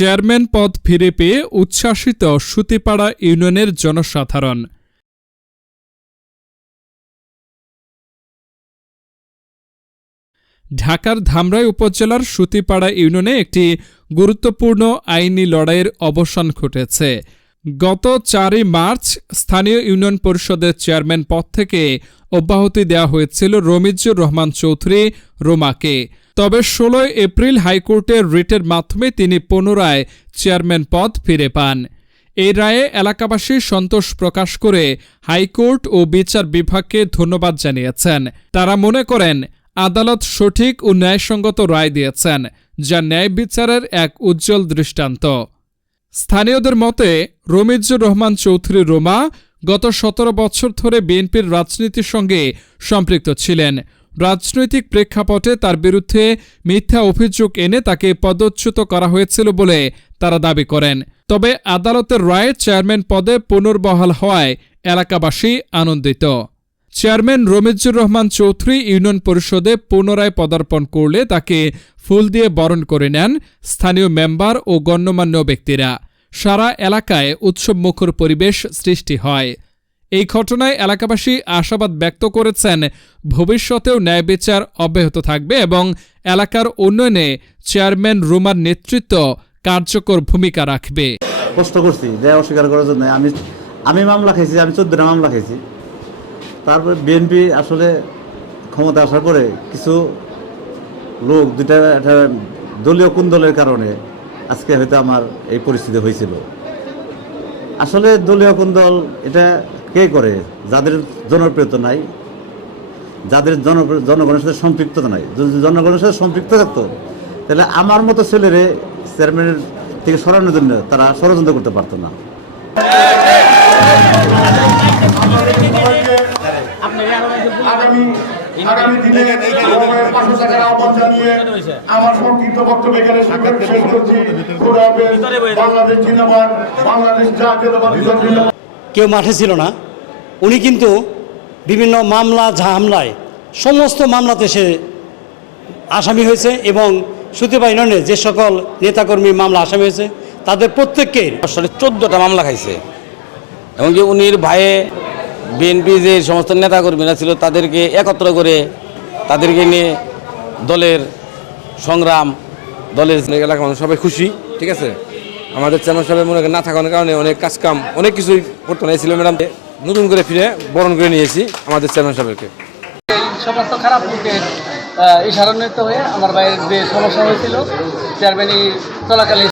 Chairman পদ ফিরে পেয়ে উচ্ছ্বাসিত সুতিপাড়া ইউনিয়নের জনসাধারণ। ঢাকার ধামরাই উপজেলার সুতিপাড়া ইউনিয়নে একটি গুরুত্বপূর্ণ আইনি লড়াইয়ের অবসান ঘটেছে। গত চারই মার্চ স্থানীয় ইউনিয়ন পরিষদের চেয়ারম্যান পদ থেকে অব্যাহতি দেওয়া হয়েছিল রমিজুর রহমান চৌধুরী, রোমাকে। তবে ষোলোই এপ্রিল হাইকোর্টের রিটের মাধ্যমে তিনি পুনরায় চেয়ারম্যান পদ ফিরে পান। এই রায়ে এলাকাবাসী সন্তোষ প্রকাশ করে হাইকোর্ট ও বিচার বিভাগকে ধন্যবাদ জানিয়েছেন। তারা মনে করেন, আদালত সঠিক ও ন্যায়সঙ্গত রায় দিয়েছেন, যা ন্যায় বিচারের এক উজ্জ্বল দৃষ্টান্ত। স্থানীয়দের মতে, রমিজুর রহমান চৌধুরী রোমা গত সতেরো বছর ধরে বিএনপির রাজনীতির সঙ্গে সম্পৃক্ত ছিলেন। রাজনৈতিক প্রেক্ষাপটে তার বিরুদ্ধে মিথ্যা অভিযোগ এনে তাকে পদচ্যুত করা হয়েছিল বলে তারা দাবি করেন। তবে আদালতের রায়ে চেয়ারম্যান পদে পুনর্বহাল হওয়ায় এলাকাবাসী আনন্দিত। চেয়ারম্যান রমিজুর রহমান চৌধুরী ইউনিয়ন পরিষদে পুনরায় পদার্পণ করলে তাকে ফুল দিয়ে বরণ করে নেন স্থানীয় মেম্বার ও গণ্যমান্য ব্যক্তিরা। সারা এলাকায় উৎসবমুখর পরিবেশ সৃষ্টি হয়। এই ঘটনায় এলাকাবাসী আশাবাদ ব্যক্ত করেছেন, ভবিষ্যতেও ন্যায় বিচার অব্যাহত থাকবে এবং এলাকার উন্নয়নে চেয়ারম্যান রুমার নেতৃত্ব কার্যকর ভূমিকা রাখবে। কষ্ট করছি দেয় অস্বীকার করার জন্য। আমি আমি মামলা খাইছি, আমি চোদ্দটা মামলা খাইছি। তারপর বিএনপি আসলে ক্ষমতা আসার পরে কিছু লোক দুটা একটা দলীয় কুন্দলের কারণে আজকে হয়তো আমার এই পরিস্থিতি হয়েছিল। আসলে দলীয় কুন্দল এটা কে করে? যাদের জনপ্রিয়তা নাই, যাদের জন, জনগণের সাথে সম্পৃক্ততা নাই। যদি জনগণের সাথে সম্পৃক্ত থাকতো, তাহলে আমার মতো ছেলেরে চেয়ারম্যানের থেকে সরানোর জন্য তারা ষড়যন্ত্র করতে পারতো না। বাংলাদেশ কেউ মাঠে ছিল না। উনি কিন্তু বিভিন্ন মামলা ঝামলায় সমস্ত মামলাতে সে আসামি হয়েছে এবং সুতিবা ইউনিয়নে যে সকল নেতাকর্মী মামলা আসামি হয়েছে তাদের প্রত্যেককে আসলে চোদ্দোটা মামলা খাইছে। এমনকি উনির ভাইয়ে বিএনপি যে সমস্ত নেতাকর্মীরা ছিল তাদেরকে একত্র করে তাদেরকে নিয়ে দলের সংগ্রাম দলের এলাকার মানুষ সবাই খুশি ঠিক আছে? আমাদের চেয়ারম্যান সাহেব মনে না থাকার কারণে অনেক কাজ কাম, অনেক কিছুই করতে না ছিল ম্যাডাম নতুন করে ফিরে বরণ করে নিয়েছি আমাদের চেয়ারম্যান সাহেবকে সমস্ত খারাপ লোকের হয়ে আমার ভাইয়ের যে সমস্যা হয়েছিল, চেয়ারম্যানই চলাকালীন